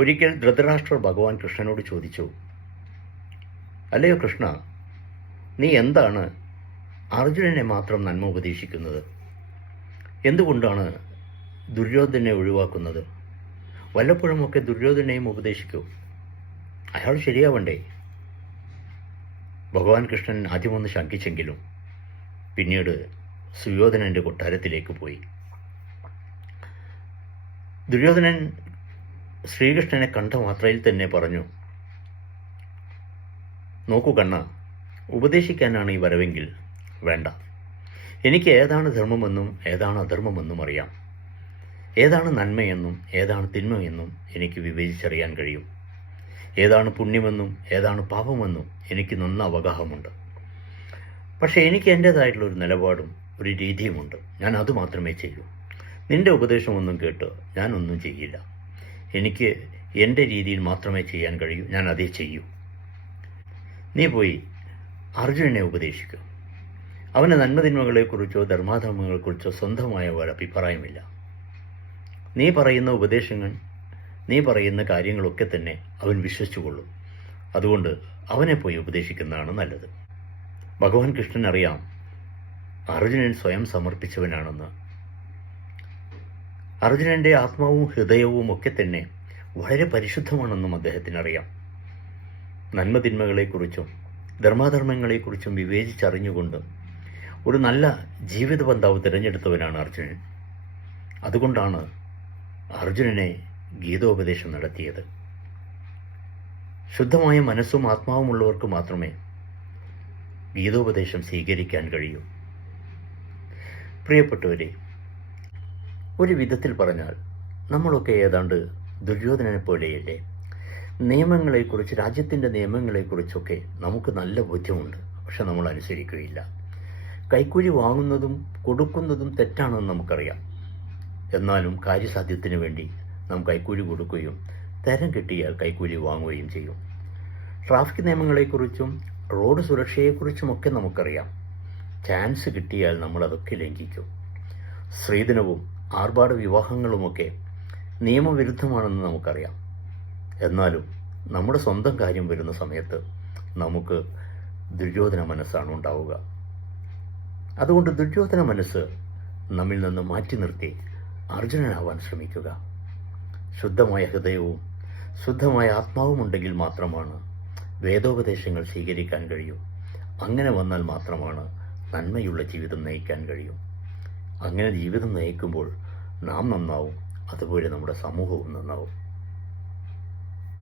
ഒരിക്കൽ ധൃതരാഷ്ട്രർ ഭഗവാൻ കൃഷ്ണനോട് ചോദിച്ചു, അല്ലയോ കൃഷ്ണ, നീ എന്താണ് അർജുനനെ മാത്രം നന്മ ഉപദേശിക്കുന്നത്? എന്തുകൊണ്ടാണ് ദുര്യോധനെ ഒഴിവാക്കുന്നത്? വല്ലപ്പോഴുമൊക്കെ ദുര്യോധനെയും ഉപദേശിക്കൂ, അയാൾ ശരിയാവണ്ടേ? ഭഗവാൻ കൃഷ്ണൻ ആദ്യമൊന്ന് ശങ്കിച്ചെങ്കിലും പിന്നീട് സുയോധനൻ്റെ കൊട്ടാരത്തിലേക്ക് പോയി. ദുര്യോധനൻ ശ്രീകൃഷ്ണനെ കണ്ട മാത്രയിൽ തന്നെ പറഞ്ഞു, നോക്കൂ കണ്ണ, ഉപദേശിക്കാനാണ് ഈ വരവെങ്കിൽ വേണ്ട. എനിക്ക് ഏതാണ് ധർമ്മമെന്നും ഏതാണ് അധർമ്മമെന്നും അറിയാം. ഏതാണ് നന്മയെന്നും ഏതാണ് തിന്മയെന്നും എനിക്ക് വിവേചിച്ചറിയാൻ കഴിയും. ഏതാണ് പുണ്യമെന്നും ഏതാണ് പാപമെന്നും എനിക്ക് നന്ന അവഗാഹമുണ്ട്. പക്ഷേ എനിക്ക് എൻ്റേതായിട്ടുള്ളൊരു നിലപാടും ഒരു രീതിയുമുണ്ട്. ഞാൻ അതുമാത്രമേ ചെയ്യൂ. നിന്റെ ഉപദേശമൊന്നും കേട്ട് ഞാനൊന്നും ചെയ്യില്ല. എനിക്ക് എൻ്റെ രീതിയിൽ മാത്രമേ ചെയ്യാൻ കഴിയൂ. ഞാൻ അതേ ചെയ്യൂ. നീ പോയി അർജുനനെ ഉപദേശിക്കൂ. അവന് നന്മതിന്മകളെക്കുറിച്ചോ ധർമാധർമ്മങ്ങളെക്കുറിച്ചോ സ്വന്തമായ ഒരു അഭിപ്രായമില്ല. നീ പറയുന്ന ഉപദേശങ്ങൾ, നീ പറയുന്ന കാര്യങ്ങളൊക്കെ തന്നെ അവൻ വിശ്വസിച്ചുകൊള്ളും. അതുകൊണ്ട് അവനെ പോയി ഉപദേശിക്കുന്നതാണ് നല്ലത്. ഭഗവാൻ കൃഷ്ണൻ അറിയാം അർജുനൻ സ്വയം സമർപ്പിച്ചവനാണെന്ന്. അർജുനൻ്റെ ആത്മാവും ഹൃദയവും ഒക്കെ തന്നെ വളരെ പരിശുദ്ധമാണെന്നും അദ്ദേഹത്തിനറിയാം. നന്മതിന്മകളെക്കുറിച്ചും ധർമാധർമ്മങ്ങളെക്കുറിച്ചും വിവേചിച്ചറിഞ്ഞുകൊണ്ട് ഒരു നല്ല ജീവിത ബന്ധാവ് തിരഞ്ഞെടുത്തവനാണ് അർജുനൻ. അതുകൊണ്ടാണ് അർജുനനെ ഗീതോപദേശം നടത്തിയത്. ശുദ്ധമായ മനസ്സും ആത്മാവുമുള്ളവർക്ക് മാത്രമേ ഗീതോപദേശം സ്വീകരിക്കാൻ കഴിയൂ. പ്രിയപ്പെട്ടവരെ, ഒരു വിധത്തിൽ പറഞ്ഞാൽ നമ്മളൊക്കെ ഏതാണ്ട് ദുര്യോധനനെ പോലെയല്ലേ? നിയമങ്ങളെക്കുറിച്ച്, രാജ്യത്തിൻ്റെ നിയമങ്ങളെക്കുറിച്ചൊക്കെ നമുക്ക് നല്ല ബോധ്യമുണ്ട്. പക്ഷെ നമ്മൾ അനുസരിക്കുകയില്ല. കൈക്കൂലി വാങ്ങുന്നതും കൊടുക്കുന്നതും തെറ്റാണെന്ന് നമുക്കറിയാം. എന്നാലും കാര്യസാധ്യത്തിന് വേണ്ടി നാം കൈക്കൂലി കൊടുക്കുകയും തരം കിട്ടിയാൽ കൈക്കൂലി വാങ്ങുകയും ചെയ്യും. ട്രാഫിക് നിയമങ്ങളെക്കുറിച്ചും റോഡ് സുരക്ഷയെക്കുറിച്ചുമൊക്കെ നമുക്കറിയാം. ചാൻസ് കിട്ടിയാൽ നമ്മളതൊക്കെ ലംഘിക്കും. സ്ത്രീധനവും ആർഭാട വിവാഹങ്ങളുമൊക്കെ നിയമവിരുദ്ധമാണെന്ന് നമുക്കറിയാം. എന്നാലും നമ്മുടെ സ്വന്തം കാര്യം വരുന്ന സമയത്ത് നമുക്ക് ദുര്യോധന മനസ്സാണ് ഉണ്ടാവുക. അതുകൊണ്ട് ദുര്യോധന മനസ്സ് നമ്മിൽ നിന്ന് മാറ്റി നിർത്തി അർജുനനാവാൻ ശ്രമിക്കുക. ശുദ്ധമായ ഹൃദയവും ശുദ്ധമായ ആത്മാവും ഉണ്ടെങ്കിൽ മാത്രമാണ് വേദോപദേശങ്ങൾ സ്വീകരിക്കാൻ കഴിയൂ. അങ്ങനെ വന്നാൽ മാത്രമാണ് നന്മയുള്ള ജീവിതം നയിക്കാൻ കഴിയും. അങ്ങനെ ജീവിതം നയിക്കുമ്പോൾ നാം നന്നാവും, അതുപോലെ നമ്മുടെ സമൂഹവും നന്നാവും.